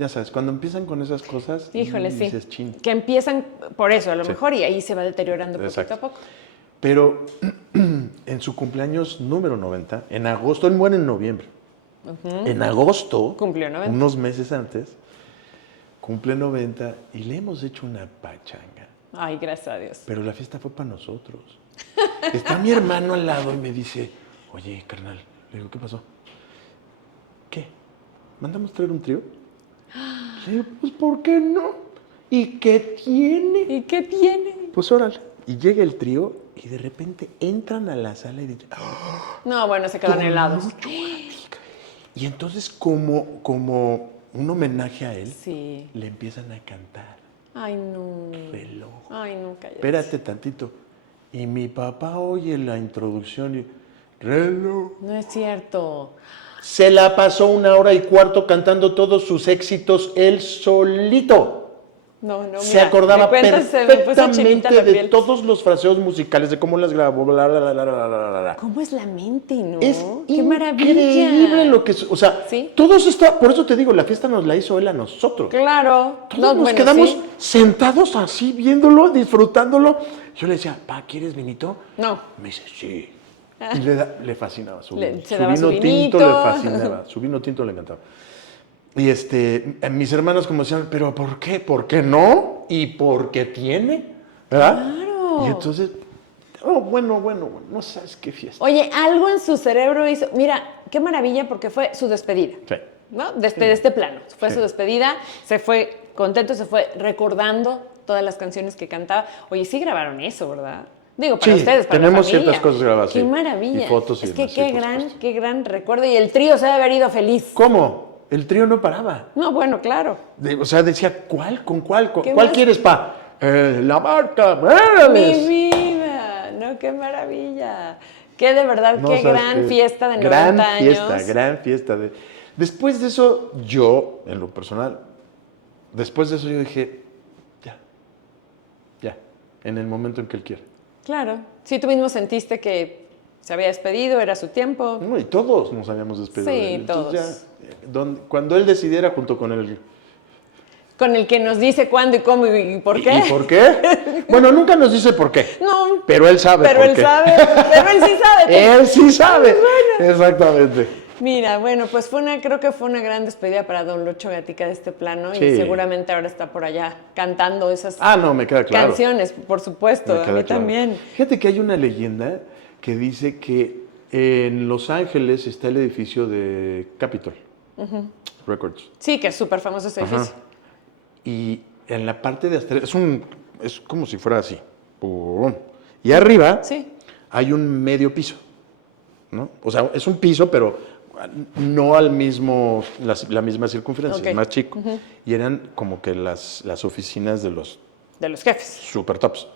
ya sabes, cuando empiezan con esas cosas, Híjole, sí. dices, chin. Que empiezan por eso, a lo Sí. mejor, y ahí se va deteriorando Exacto. poquito a poco. Pero en su cumpleaños número 90, en agosto, él muere en noviembre. En agosto, Cumplió 90. unos meses antes, cumple 90 y le hemos hecho una pachanga. Ay, gracias a Dios. Pero la fiesta fue para nosotros. Está mi hermano al lado y me dice, oye, carnal, le digo, ¿qué pasó? ¿Qué? ¿Mandamos traer un trío? Le digo, pues, ¿por qué no? ¿Y qué tiene? ¿Y qué tiene? Pues órale. Y llega el trío y de repente entran a la sala y dicen, ¡oh! No, bueno, se quedan helados. Y entonces, como un homenaje a él, Sí. le empiezan a cantar Ay, no. Reloj. Ay, no, cállate. Espérate tantito. Y mi papá oye la introducción y Reloj. No es cierto. Se la pasó 1 hora y cuarto cantando todos sus éxitos él solito. No, no, Se mira, acordaba me cuentas, se me puso chinita perfectamente la de piel. todos los fraseos musicales, de cómo las grabó, bla, bla, bla, bla, bla, bla, bla. ¿Cómo es la mente, no? Es ¡Qué maravilla! increíble lo que... O sea, ¿Sí? todos está... Por eso te digo, la fiesta nos la hizo él a nosotros. Claro. Todos No, nos bueno, quedamos sí. sentados así, viéndolo, disfrutándolo. Yo le decía, pa, ¿quieres vinito? No. Me dice, sí. Y le fascinaba su, Se su daba vino su tinto, vinito. le fascinaba. Su vino tinto le encantaba. Y mis hermanos como decían, ¿pero por qué? ¿Por qué no? ¿Y por qué tiene? ¿Verdad? Claro. Y entonces, bueno, no sabes qué fiesta. Oye, algo en su cerebro hizo. Mira, qué maravilla porque fue su despedida. Sí. ¿No? De este plano. Fue Sí. su despedida, se fue contento, se fue recordando todas las canciones que cantaba. Oye, sí grabaron eso, ¿verdad? Digo, para Sí, ustedes, para tenemos la familia. ciertas cosas grabadas, Qué sí. maravilla. Y fotos y es que demás, sí, por supuesto. qué gran recuerdo. Y el trío se debe haber ido feliz. ¿Cómo? El trío no paraba. No, bueno, claro. O sea, decía, ¿cuál? ¿Con cuál? ¿Qué ¿Cuál más? quieres, pa? La marca, Mi ¡órales! vida, no, qué maravilla. Qué de verdad, No qué sabes gran qué fiesta de gran 90 años. Gran fiesta. Después de eso, yo, en lo personal, después de eso yo dije, ya, en el momento en que él quiera. Claro. Sí, tú mismo sentiste que se había despedido, era su tiempo. No, y todos nos habíamos despedido Sí, de él. Entonces todos. cuando él decidiera, junto con él. Con el que nos dice cuándo y cómo y por qué. ¿Y por qué? Bueno, nunca nos dice por qué. No. Pero él sabe Pero por él qué. sabe, pero él sí sabe. Él sí sabe. Exactamente. Mira, bueno, pues creo que fue una gran despedida para Don Lucho Gatica de este plano y Sí. seguramente ahora está por allá cantando esas No, me queda claro. canciones, por supuesto, Me a queda mí claro. también. Fíjate que hay una leyenda que dice que en Los Ángeles está el edificio de Capitol Records. Sí, que es súper famoso ese Ajá. edificio. Y en la parte de hasta es como si fuera así. ¡Pum! Y arriba Sí. hay un medio piso, ¿no? O sea, es un piso, pero no al mismo, la misma circunferencia, Ok. es más chico. Y eran como que las oficinas de los De los jefes. super tops.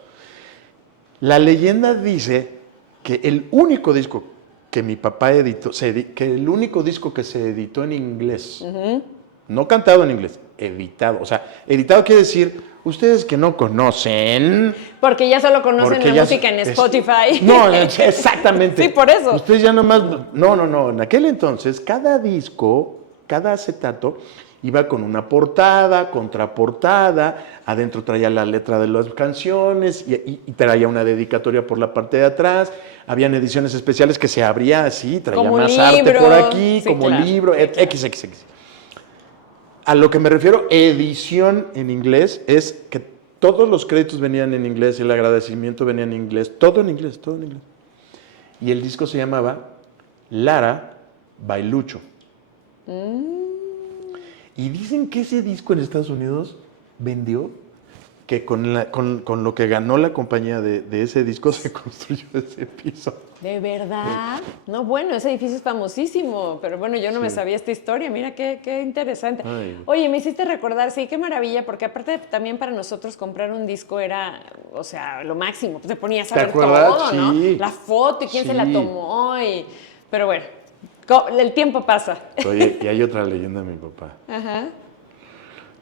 La leyenda dice que el único disco que mi papá editó, que el único disco que se editó en inglés, no cantado en inglés, editado. O sea, editado quiere decir, ustedes que no conocen... Porque ya solo conocen porque la ya música en es- Spotify. No, exactamente. Sí, por eso. Ustedes ya nomás... No. En aquel entonces, cada disco, cada acetato, iba con una portada, contraportada, adentro traía la letra de las canciones y traía una dedicatoria por la parte de atrás. Habían ediciones especiales que se abría así, traía Como más arte libro. por aquí, Sí, como claro, libro, sí, claro. XXX. A lo que me refiero, edición en inglés, es que todos los créditos venían en inglés, el agradecimiento venía en inglés, todo en inglés, todo en inglés. Y el disco se llamaba Lara by Lucho. Y dicen que ese disco en Estados Unidos vendió que con lo que ganó la compañía de ese disco se construyó ese piso. ¿De verdad? No, bueno, ese edificio es famosísimo, pero bueno, yo no me sabía esta historia, mira qué interesante. Ay. Oye, me hiciste recordar, sí, qué maravilla, porque aparte también para nosotros comprar un disco era, o sea, lo máximo, te ponías a ¿Te ver acuerdas? todo, ¿no? Sí. La foto y quién se la Sí. tomó, pero bueno, el tiempo pasa. Oye, y hay otra leyenda de mi papá. Ajá.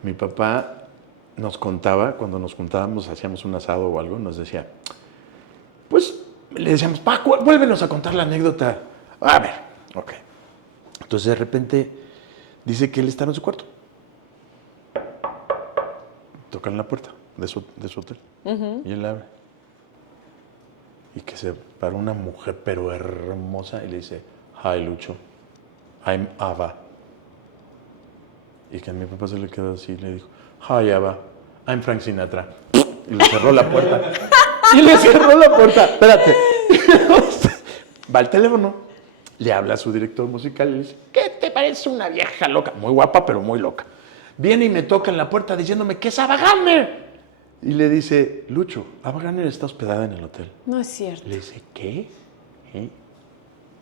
Mi papá nos contaba, cuando nos juntábamos, hacíamos un asado o algo, nos decía, pues le decíamos, Paco, vuélvenos a contar la anécdota. A ver, ok. Entonces de repente dice que él estaba en su cuarto. Tocan la puerta de su hotel. Y él abre. Y que se para una mujer, pero hermosa, y le dice, hi, Lucho, I'm Ava. Y que a mi papá se le quedó así y le dijo, hi, Ava, I'm Frank Sinatra. Y le cerró la puerta. Y le cerró la puerta. Espérate. Va al teléfono, le habla a su director musical y le dice, ¿qué te parece una vieja loca? Muy guapa, pero muy loca. Viene y me toca en la puerta diciéndome que es Ava Gardner. Y le dice, Lucho, Ava Gardner está hospedada en el hotel. No es cierto. Le dice, ¿qué? ¿Eh?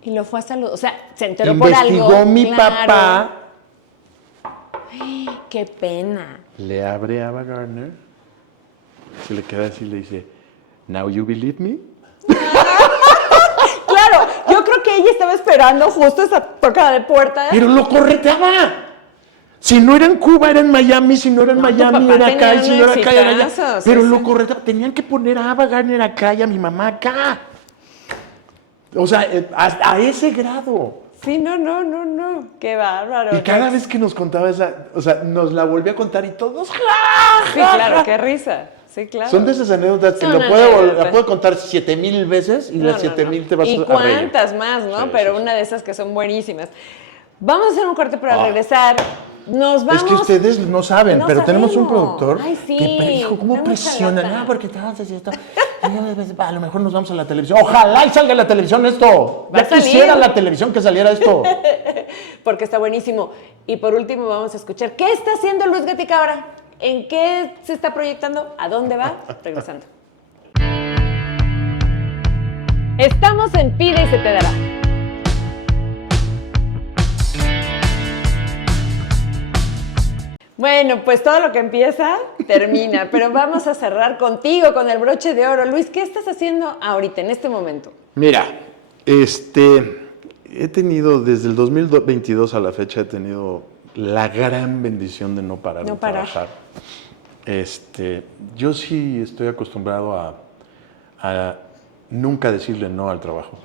Y lo fue a saludar, o sea, se enteró por algo. Investigó mi claro. papá. Qué pena. Le abre a Ava Gardner, se le queda así y le dice, now you believe me? Claro, yo creo que ella estaba esperando justo esa tocada de puerta. Pero lo correteaba. Si no era en Cuba, era en Miami. Si no era en No, tu Miami, papá era acá. tenía Y si un no era acá, era allá. exitazo, Pero sí, lo sí. correteaba. Tenían que poner a Ava Gardner acá y a mi mamá acá. O sea, a ese grado. Sí, no. Qué bárbaro. Y cada vez que nos contaba esa, o sea, nos la volvía a contar y todos. Sí, claro, qué risa. Sí, claro. Son de esas anécdotas que Son la anécdotas. puedo contar 7,000 veces y las 7,000 te vas a reír. Y cuántas más, ¿no? Sí, Pero sí, sí. una de esas que son buenísimas. Vamos a hacer un corte para regresar. Nos vamos. Es que ustedes no saben, No pero tenemos un sabemos. productor Ay, sí. que dijo, ¿cómo Da mucha presiona? lata. No, porque te vas a hacer esto. A lo mejor nos vamos a la televisión. Ojalá y salga en la televisión esto. Va a Ya salir. quisiera la televisión que saliera esto. Porque está buenísimo. Y por último vamos a escuchar qué está haciendo Luis Gatica ahora. ¿En qué se está proyectando? ¿A dónde va? Regresando. Estamos en Pide y se te dará. Bueno, pues todo lo que empieza, termina. Pero vamos a cerrar contigo, con el broche de oro. Luis, ¿qué estás haciendo ahorita, en este momento? Mira, he tenido desde el 2022 a la fecha, he tenido la gran bendición de no parar No de parar. trabajar. Yo sí estoy acostumbrado a nunca decirle no al trabajo.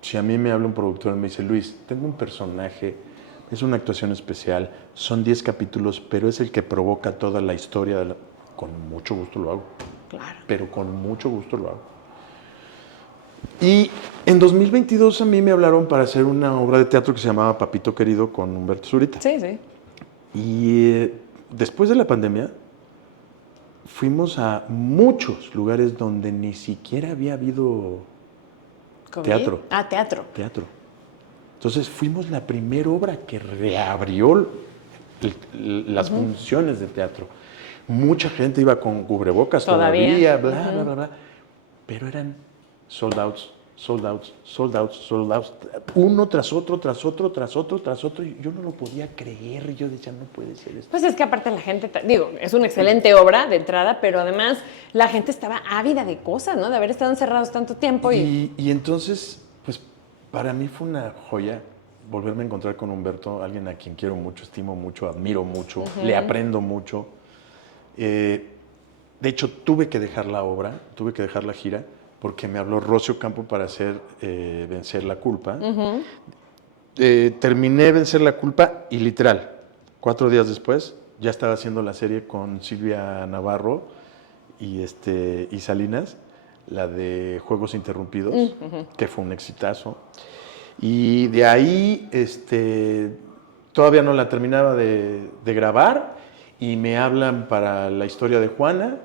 Si a mí me habla un productor y me dice, Luis, tengo un personaje, es una actuación especial, son 10 capítulos, pero es el que provoca toda la historia, con mucho gusto lo hago. Claro. Pero con mucho gusto lo hago. Y en 2022 a mí me hablaron para hacer una obra de teatro que se llamaba Papito Querido con Humberto Zurita. Sí, sí. Y después de la pandemia fuimos a muchos lugares donde ni siquiera había habido ¿COVID? Teatro. Ah, teatro. Entonces fuimos la primera obra que reabrió las funciones de teatro. Mucha gente iba con cubrebocas todavía, bla, bla, bla, bla. Pero eran sold outs, uno tras otro. Y yo no lo podía creer. Yo decía, no puede ser esto. Pues es que aparte la gente, digo, es una excelente obra de entrada, pero además la gente estaba ávida de cosas, ¿no? De haber estado encerrados tanto tiempo Y entonces, pues para mí fue una joya volverme a encontrar con Humberto, alguien a quien quiero mucho, estimo mucho, admiro mucho, le aprendo mucho. De hecho, tuve que dejar la obra, tuve que dejar la gira, porque me habló Rocio Campo para hacer Vencer la Culpa. Terminé Vencer la Culpa y literal, 4 días después, ya estaba haciendo la serie con Silvia Navarro y Salinas, la de Juegos Interrumpidos, que fue un exitazo. Y de ahí todavía no la terminaba de grabar y me hablan para la historia de Juana,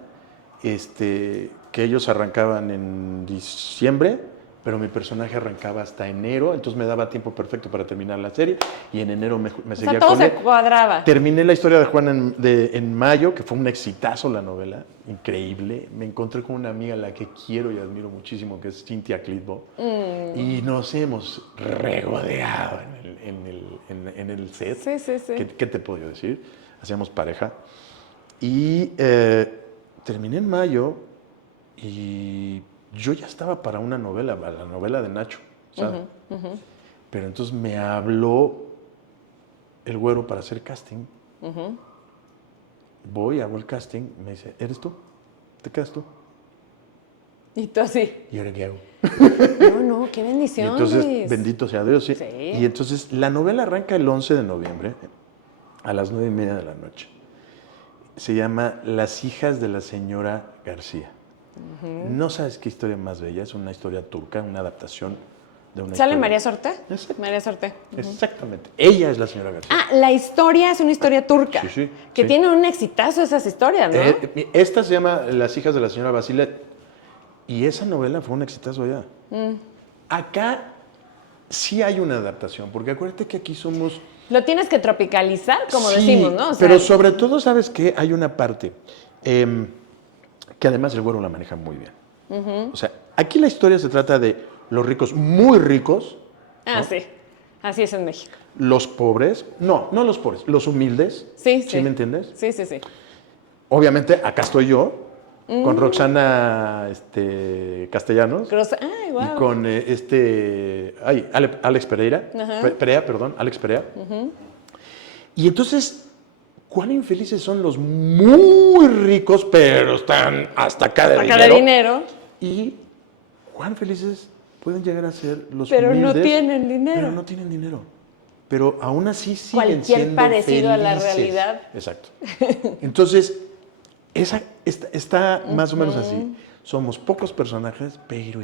que ellos arrancaban en diciembre pero mi personaje arrancaba hasta enero, entonces me daba tiempo perfecto para terminar la serie y en enero me O seguía sea, todo con se él. cuadraba. Terminé la historia de Juan en mayo, que fue un exitazo la novela, increíble. Me encontré con una amiga a la que quiero y admiro muchísimo, que es Cynthia Clitbo, y nos hemos regodeado en el set. Sí, sí, sí. ¿Qué te puedo decir? Hacíamos pareja. Y terminé en mayo y yo ya estaba para una novela, para la novela de Nacho, ¿sabes? Pero entonces me habló el güero para hacer casting. Voy, hago el casting, me dice, ¿eres tú? ¿Te quedas tú? Y tú así. ¿Y ahora qué hago? No, qué Y bendición, entonces, Luis. bendito sea Dios, sí. Sí. Y entonces la novela arranca el 11 de noviembre a las 9:30 de la noche. Se llama Las hijas de la señora García. No sabes qué historia más bella, es una historia turca, una adaptación de una ¿Sale historia. María Sorte? Exacto. María Sorte. Exactamente. Ella es la señora García. Ah, la historia es una historia turca. Sí, sí, Que sí. tiene un exitazo esas historias, ¿no? Esta se llama Las hijas de la señora Basilet. Y esa novela fue un exitazo allá. Acá sí hay una adaptación, porque acuérdate que aquí somos... Lo tienes que tropicalizar, como Sí, decimos, ¿no? O sea, pero sobre todo, ¿sabes qué? Hay una parte que además el güero la maneja muy bien. O sea, aquí la historia se trata de los ricos muy ricos, Ah, sí. Así es en México. los pobres, no los pobres, los humildes. Sí, ¿Sí me entiendes? Sí, sí, sí. Obviamente, acá estoy yo, con Roxana Castellanos. Ay, wow. Y con Alex Pereira, Alex Perea. Y entonces, cuán infelices son los muy ricos, pero están hasta acá de Saca dinero. de dinero. Y cuán felices pueden llegar a ser los Pero no humildes. tienen dinero. Pero no tienen dinero. Pero aún así siguen Cualquier siendo parecido a la felices. realidad. Exacto. Entonces, está más o menos así. Somos pocos personajes, pero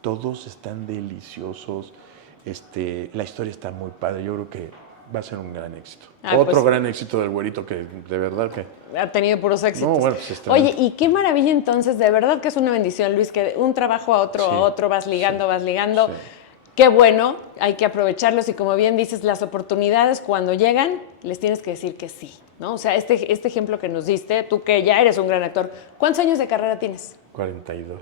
todos están deliciosos. La historia está muy padre. Yo creo que va a ser un gran éxito. Otro pues, gran éxito del güerito que de verdad que... Ha tenido puros éxitos. No, bueno, pues está Oye, bien. y qué maravilla entonces, de verdad que es una bendición, Luis, que de un trabajo a otro vas ligando. Sí. Qué bueno, hay que aprovecharlos y como bien dices, las oportunidades cuando llegan, les tienes que decir que sí, ¿no? O sea, este ejemplo que nos diste, tú que ya eres un gran actor, ¿cuántos años de carrera tienes? 42.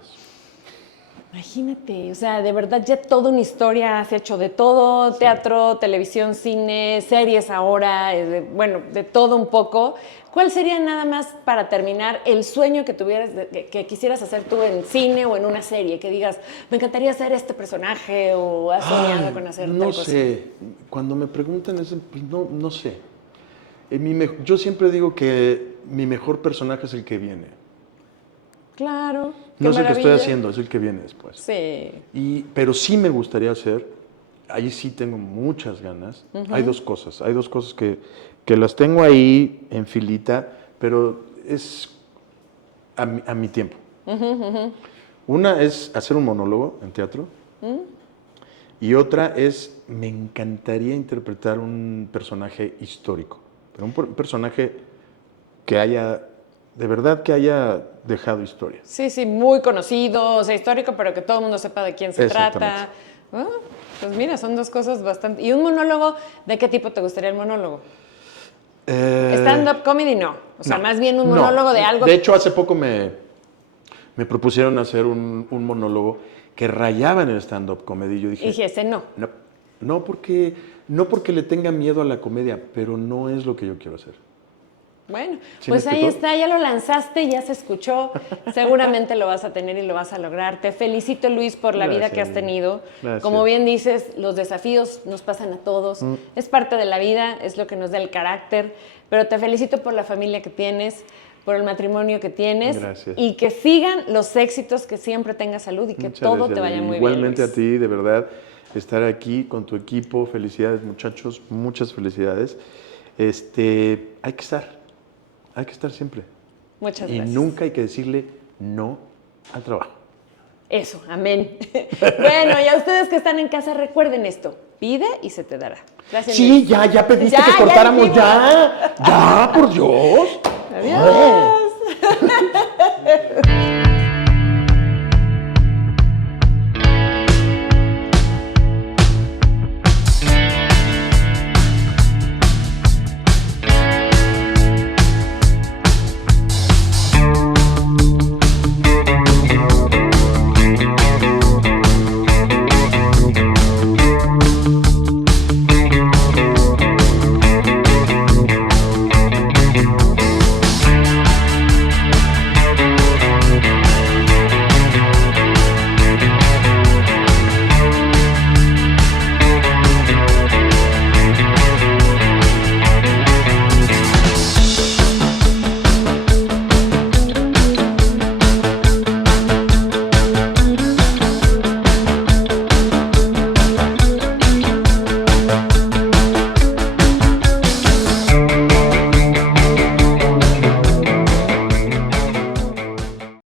Imagínate, o sea, de verdad ya toda una historia has hecho de todo, teatro, televisión, cine, series ahora, de todo un poco. ¿Cuál sería nada más para terminar el sueño que tuvieras, que quisieras hacer tú en cine o en una serie? Que digas, me encantaría hacer este personaje o has soñado con hacer no tal cosa. sé, cuando me preguntan eso, pues no sé. Yo siempre digo que mi mejor personaje es el que viene. Claro, qué No es el que estoy maravilla. haciendo, es el que viene después. Sí. Pero sí me gustaría hacer, ahí sí tengo muchas ganas. Hay dos cosas que las tengo ahí en filita, pero es a mi tiempo. Una es hacer un monólogo en teatro y otra es, me encantaría interpretar un personaje histórico, pero un personaje que haya, de verdad que haya dejado historia. Sí, sí, muy conocido, o sea, histórico, pero que todo el mundo sepa de quién se Exactamente. trata. Pues mira, son dos cosas bastante... ¿Y un monólogo? ¿De qué tipo te gustaría el monólogo? ¿Stand-up comedy? No. O sea, No, más bien un no. monólogo de algo... De hecho, hace poco me propusieron hacer un monólogo que rayaba en el stand-up comedy. Y yo dije, dije, ese no. no porque le tenga miedo a la comedia, pero no es lo que yo quiero hacer. Bueno, ¿Sí pues me ahí explicó? está, ya lo lanzaste, ya se escuchó, seguramente lo vas a tener y lo vas a lograr. Te felicito, Luis, por la vida Gracias, que has tenido. gracias. Como bien dices, los desafíos nos pasan a todos, es parte de la vida, es lo que nos da el carácter, pero te felicito por la familia que tienes, por el matrimonio que tienes. Gracias. Y que sigan los éxitos, que siempre tengas salud y que Muchas todo gracias, te vaya Lili. muy Igualmente bien. a ti, de verdad, estar aquí con tu equipo. Felicidades, muchachos, muchas felicidades. Hay que estar siempre. Muchas Y gracias. nunca hay que decirle no al trabajo. Eso, amén. Bueno, y a ustedes que están en casa, recuerden esto. Pide y se te dará. Gracias. Sí, Luis. ya pediste Ya, que ya cortáramos, dijimos. ya, por Dios. Adiós.